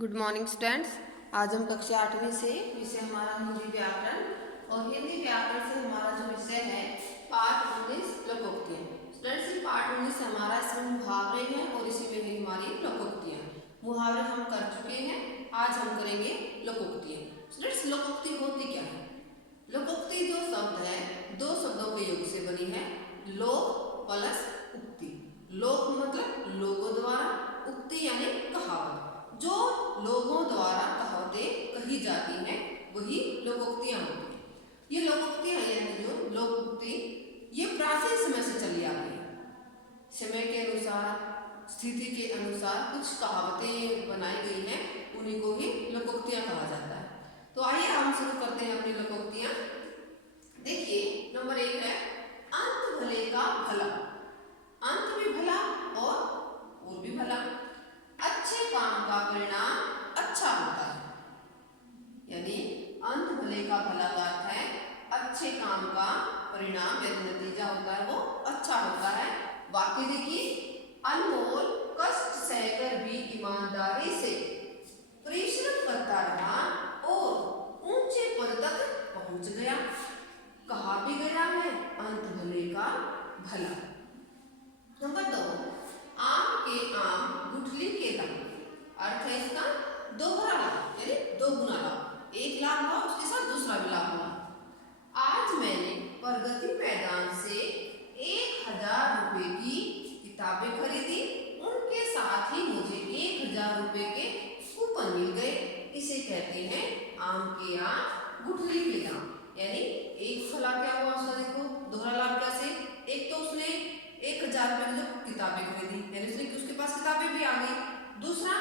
Good morning students. आज हम कक्षा 8वीं से विषय हमारा हिंदी व्याकरण और हिंदी व्याकरण से हमारा जो विषय है पाठ 19 लोकोक्तियाँ। स्टूडेंट्स ये पाठ 19 से हमारा इसमें मुहावरे हैं और इसी में भी हमारी लोकोक्तियाँ। मुहावरे हम कर चुके हैं, आज हम करेंगे लोकोक्तियाँ। स्टूडेंट्स लोकोक्ति होती क्या है? लोकोक्ति जो शब्द है दो शब्दों के योग से बनी है, लोक प्लस उक्ति। लोक मतलब लोगों द्वारा, उक्ति यानी कहावत। जो लोगों द्वारा कहावतें कही जाती हैं वही लोकोक्तियाँ होती हैं। ये लोकोक्तियाँ यानी जो लोकोक्ति ये प्राचीन समय से चली आ रही है। समय के अनुसार, स्थिति के अनुसार कुछ कहावतें बनाई गई हैं, उन्हीं को ही लोकोक्तियाँ कहा जाता है। तो आइए हम शुरू करते हैं अपनी लोकोक्तियाँ। देखिए नंबर 1 है अंत भले का भला। अंत भी भला और भी भला। अच्छे काम का परिणाम अच्छा होता है, यानी अंत भले का भला का अर्थ है अच्छे काम का परिणाम यानी नतीजा होता है वो अच्छा होता है। वाक्य देखिए, अनमोल कष्ट सहकर भी ईमानदारी से परिश्रम करता रहा और ऊंचे पद तक पहुंच गया। कहा भी गया है अंत भले का भला। नंबर 2, आम के आम गुठली के दाम। अर्थ है इसका दोहरा लाभ यानी दोगुना लाभ। एक लाभ हुआ उसके साथ दूसरा भी लाभ हुआ। आज मैंने प्रगति मैदान से 1000 रुपए की किताबें खरीदी, उनके साथ ही मुझे 1000 रुपए के कूपन मिल गए। इसे कहते हैं आम के आम गुठली के दाम। यानी एक फला क्या हुआ उसका, देखो दोहरा लाभ कैसे। एक तो उसने 1000 रुपए की जो किताबें खरीदी यानी उसने उसके पास किताबें भी आ गई। दूसरा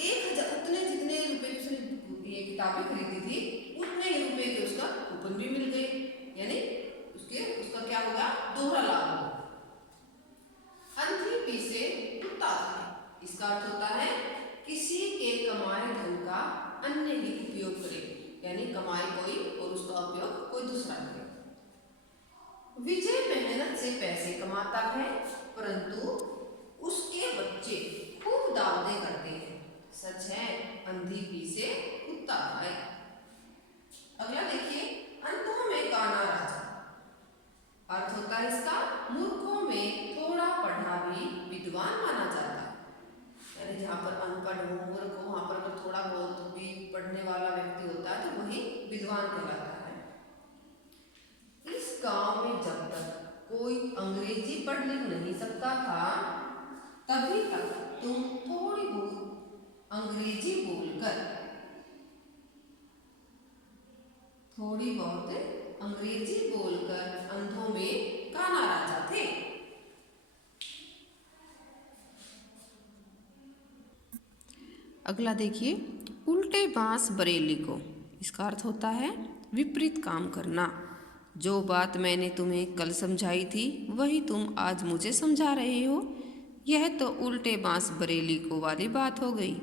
1000 उतने जितने रुपए की उसने ये किताबें खरीदी थी उतने ही रुपए के उसका कूपन भी मिल गए, यानी उसका क्या होगा दोहरा लाभ होगा। अंधी पीसे कुत्ता खाए। इसका अर्थ होता है किसी के कमाए धन का अन्य ही उपयोग करे, यानी कमाई कोई और उसका उपयोग कोई दूसरा करे। विजय मेहनत से पैसे कमाता है परंतु उसके बच्चे खूब दावतें करते हैं। सच है अंधी पीसे कुत्ता खाए। अगला देखिए, अंधों में काना राजा। अर्थ होता है इसका मूर्खों में थोड़ा पढ़ा भी विद्वान माना जाता है, यानी जहाँ पर अनपढ़ हो मूर्ख हो वहाँ पर अगर थोड़ा बहुत भी पढ़ने वाला व्यक्ति होता है तो वही विद्वान कहलाता है। इस गांव में जब तक कोई अंग्रेजी पढ़ लिख नहीं सकता था तभी तक तुम थोड़ी बहुत अंग्रेजी बोलकर अंधों में काना राजा थे। अगला देखिए, उल्टे बांस बरेली को। इसका अर्थ होता है विपरीत काम करना। जो बात मैंने तुम्हें कल समझाई थी वही तुम आज मुझे समझा रहे हो। यह तो उल्टे बांस बरेली को वाली बात हो गई।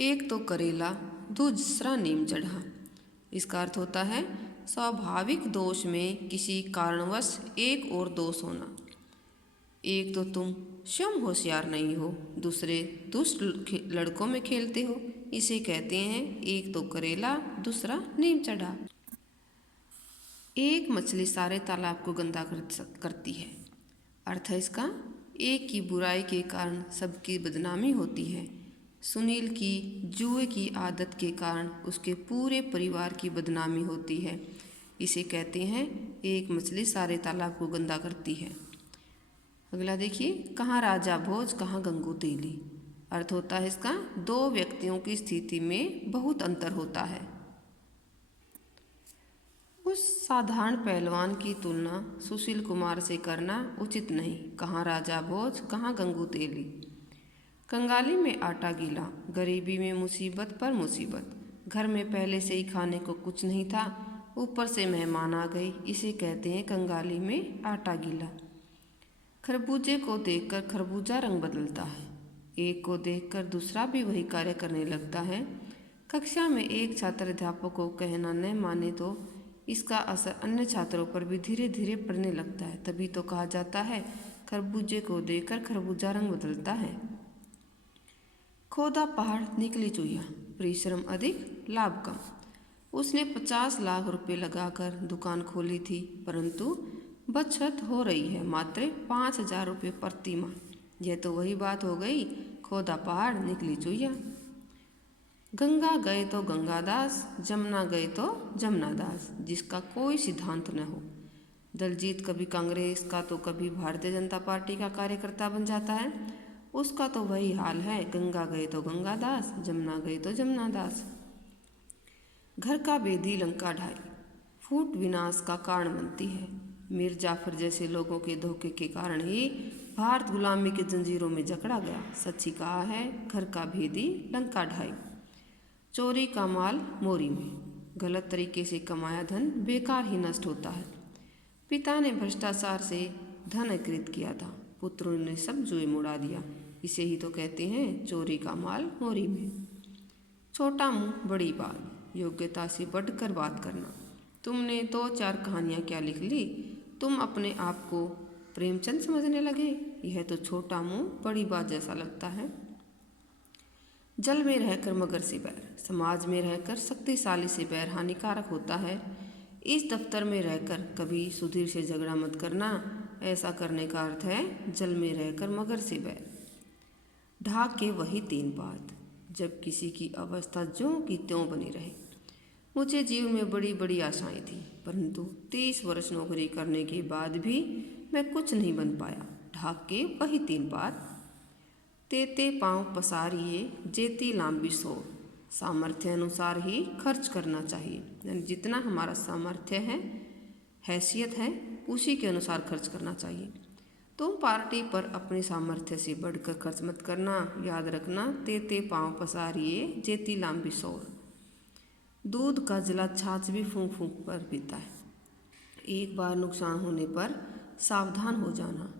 एक तो करेला दूसरा नीम चढ़ा। इसका अर्थ होता है स्वाभाविक दोष में किसी कारणवश एक और दोष होना। एक तो तुम स्वयं होशियार नहीं हो, दूसरे दुष्ट लड़कों में खेलते हो। इसे कहते हैं एक तो करेला दूसरा नीम चढ़ा। एक मछली सारे तालाब को गंदा करती है। अर्थ है इसका एक की बुराई के कारण सबकी बदनामी होती है। सुनील की जुए की आदत के कारण उसके पूरे परिवार की बदनामी होती है। इसे कहते हैं एक मछली सारे तालाब को गंदा करती है। अगला देखिए, कहाँ राजा भोज कहाँ गंगू तेली। अर्थ होता है इसका दो व्यक्तियों की स्थिति में बहुत अंतर होता है। उस साधारण पहलवान की तुलना सुशील कुमार से करना उचित नहीं। कहाँ राजा भोज कहाँ गंगू तेली। कंगाली में आटा गीला, गरीबी में मुसीबत पर मुसीबत। घर में पहले से ही खाने को कुछ नहीं था, ऊपर से मेहमान आ गए। इसे कहते हैं कंगाली में आटा गीला। खरबूजे को देखकर खरबूजा रंग बदलता है। एक को देखकर दूसरा भी वही कार्य करने लगता है। कक्षा में एक छात्र अध्यापक को कहना न माने तो इसका असर अन्य छात्रों पर भी धीरे धीरे पड़ने लगता है। तभी तो कहा जाता है खरबूजे को देखकर खरबूजा रंग बदलता है। खोदा पहाड़ निकली चुहिया, परिश्रम अधिक लाभ कम। उसने 50 लाख रुपए लगाकर दुकान खोली थी, परंतु बचत हो रही है मात्र 5,000 रुपये प्रति माह। यह तो वही बात हो गई, खोदा पहाड़ निकली चुहिया। गंगा गए तो गंगादास, जमुना गए तो जमुनादास, जिसका कोई सिद्धांत न हो। दलजीत कभी कांग्रेस का तो कभी भारतीय जनता पार्टी का कार्यकर्ता बन जाता है। उसका तो वही हाल है, गंगा गए तो गंगादास, जमुना गए तो जमुनादास। घर का बेदी लंका ढाई, फूट विनाश का कारण बनती है। मीर जाफर जैसे लोगों के धोखे के कारण ही भारत गुलामी की जंजीरों में जकड़ा गया। सच्ची कहा है, घर का भेदी लंका ढाई। चोरी का माल मोरी में, गलत तरीके से कमाया धन बेकार ही नष्ट होता है। पिता ने भ्रष्टाचार से धन एकत्रित किया था, पुत्रों ने सब जुए मुड़ा दिया। इसे ही तो कहते हैं चोरी का माल मोरी में। छोटा मुंह बड़ी बात, योग्यता से बढ़कर बात करना। तुमने 2-4 कहानियाँ क्या लिख ली, तुम अपने आप को प्रेमचंद समझने लगे। यह तो छोटा मुंह बड़ी बात जैसा लगता है। जल में रहकर मगर से बैर, समाज में रहकर शक्तिशाली से बैर हानिकारक होता है। इस दफ्तर में रहकर कभी सुधीर से झगड़ा मत करना, ऐसा करने का अर्थ है जल में रहकर मगर से बैर। ढाक के वही 3 बात, जब किसी की अवस्था ज्यों की त्यों बनी रहे। मुझे जीवन में बड़ी बड़ी आशाएं थी, परंतु 30 वर्ष नौकरी करने के बाद भी मैं कुछ नहीं बन पाया। ढाक के वही 3 बात। तेते पाँव पसारिए जेती लांबी सोर, सामर्थ्य अनुसार ही खर्च करना चाहिए। यानी जितना हमारा सामर्थ्य है, हैसियत है, उसी के अनुसार खर्च करना चाहिए। तुम पार्टी पर अपने सामर्थ्य से बढ़कर खर्च मत करना, याद रखना। तेते पाँव पसारिए जेती लांबी सोर। दूध का जला छाछ भी फूंक फूंक कर पीता है। एक बार नुकसान होने पर सावधान हो जाना।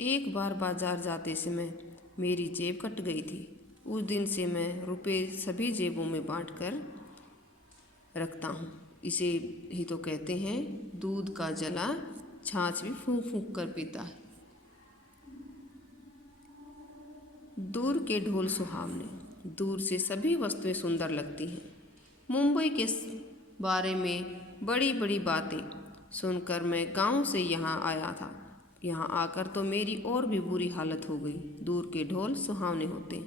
एक बार बाजार जाते समय मेरी जेब कट गई थी। उस दिन से मैं रुपए सभी जेबों में बांट कर रखता हूँ। इसे ही तो कहते हैं दूध का जला छाछ भी फूंक फूंक कर पीता है। दूर के ढोल सुहावने, दूर से सभी वस्तुएं सुंदर लगती हैं। मुंबई के बारे में बड़ी बड़ी बातें सुनकर मैं गांव से यहाँ आया था। यहाँ आकर तो मेरी और भी बुरी हालत हो गई। दूर के ढोल सुहावने होते।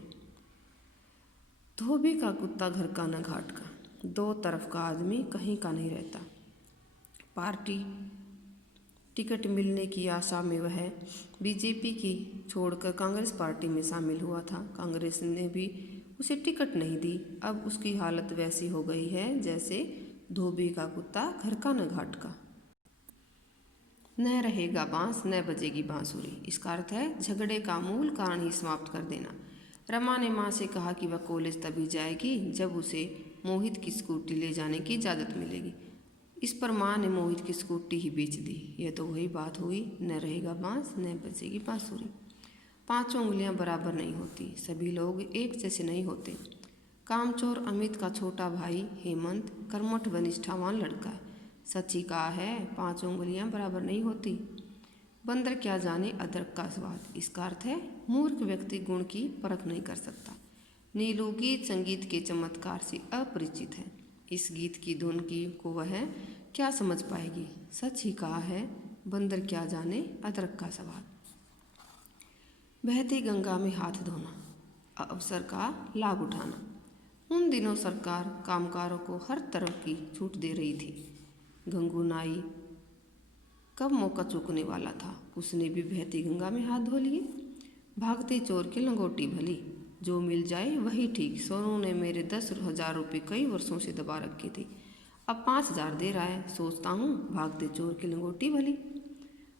धोबी का कुत्ता घर का न घाट का, 2 तरफ का आदमी कहीं का नहीं रहता। पार्टी टिकट मिलने की आशा में वह बीजेपी की छोड़कर कांग्रेस पार्टी में शामिल हुआ था। कांग्रेस ने भी उसे टिकट नहीं दी। अब उसकी हालत वैसी हो गई है जैसे धोबी का कुत्ता घर का न घाट का। न रहेगा बांस न बजेगी बांसुरी, इसका अर्थ है झगड़े का मूल कारण ही समाप्त कर देना। रमा ने माँ से कहा कि वह कॉलेज तभी जाएगी जब उसे मोहित की स्कूटी ले जाने की इजाज़त मिलेगी। इस पर माँ ने मोहित की स्कूटी ही बेच दी। यह तो वही बात हुई, न रहेगा बांस न बजेगी बांसुरी। 5 उंगलियां बराबर नहीं होती, सभी लोग एक जैसे नहीं होते। कामचोर अमित का छोटा भाई हेमंत कर्मठ व निष्ठावान लड़का है। सच ही कहा है, 5 उंगलियां बराबर नहीं होती। बंदर क्या जाने अदरक का स्वाद, इसका अर्थ है मूर्ख व्यक्ति गुण की परख नहीं कर सकता। नीलू गीत संगीत के चमत्कार से अपरिचित है। इस गीत की धुन की को वह क्या समझ पाएगी। सच ही कहा है, बंदर क्या जाने अदरक का स्वाद। बहती गंगा में हाथ धोना, अवसर का लाभ उठाना। उन दिनों सरकार कामगारों को हर तरह की छूट दे रही थी। गंगू नाई कब मौका चूकने वाला था, उसने भी बहती गंगा में हाथ धो लिए। भागते चोर की लंगोटी भली, जो मिल जाए वही ठीक। सोनू ने मेरे 10,000 रुपये कई वर्षों से दबा रखे थे, अब 5,000 दे रहा है। सोचता हूँ भागते चोर की लंगोटी भली।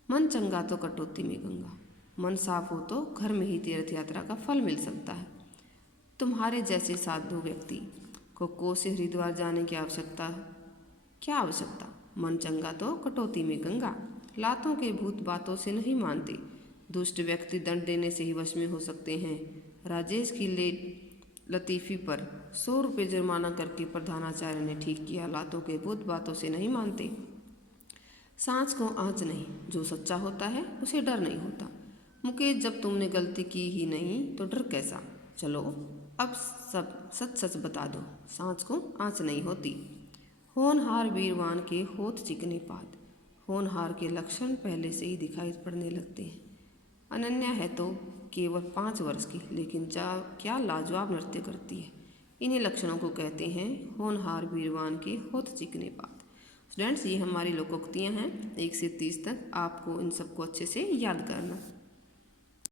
मन चंगा तो कटौती में गंगा, मन साफ हो तो घर में ही तीर्थ यात्रा का फल मिल सकता है। तुम्हारे जैसे साधु व्यक्ति को कोस से हरिद्वार जाने की आवश्यकता, क्या आवश्यकता। मन चंगा तो कटौती में गंगा। लातों के भूत बातों से नहीं मानते। दुष्ट व्यक्ति दंड देने से ही वश में हो सकते हैं। राजेश की लतीफ़ी पर 100 रुपये जुर्माना करके प्रधानाचार्य ने ठीक किया। लातों के भूत बातों से नहीं मानते। सांच को आँच नहीं, जो सच्चा होता है उसे डर नहीं होता। मुकेश, जब तुमने गलती की ही नहीं तो डर कैसा। चलो अब सब सच सच बता दो, सांच को आँच नहीं होती। होनहार वीरवान के होठ चिकने पात। होनहार के लक्षण पहले से ही दिखाई पड़ने लगते हैं। अनन्या है तो केवल 5 वर्ष की, लेकिन क्या लाजवाब नृत्य करती है। इन्हीं लक्षणों को कहते हैं होनहार वीरवान के होठ चिकने पात। स्टूडेंट्स, ये हमारी लोकोक्तियाँ हैं 1 से 30 तक। आपको इन सबको अच्छे से याद करना।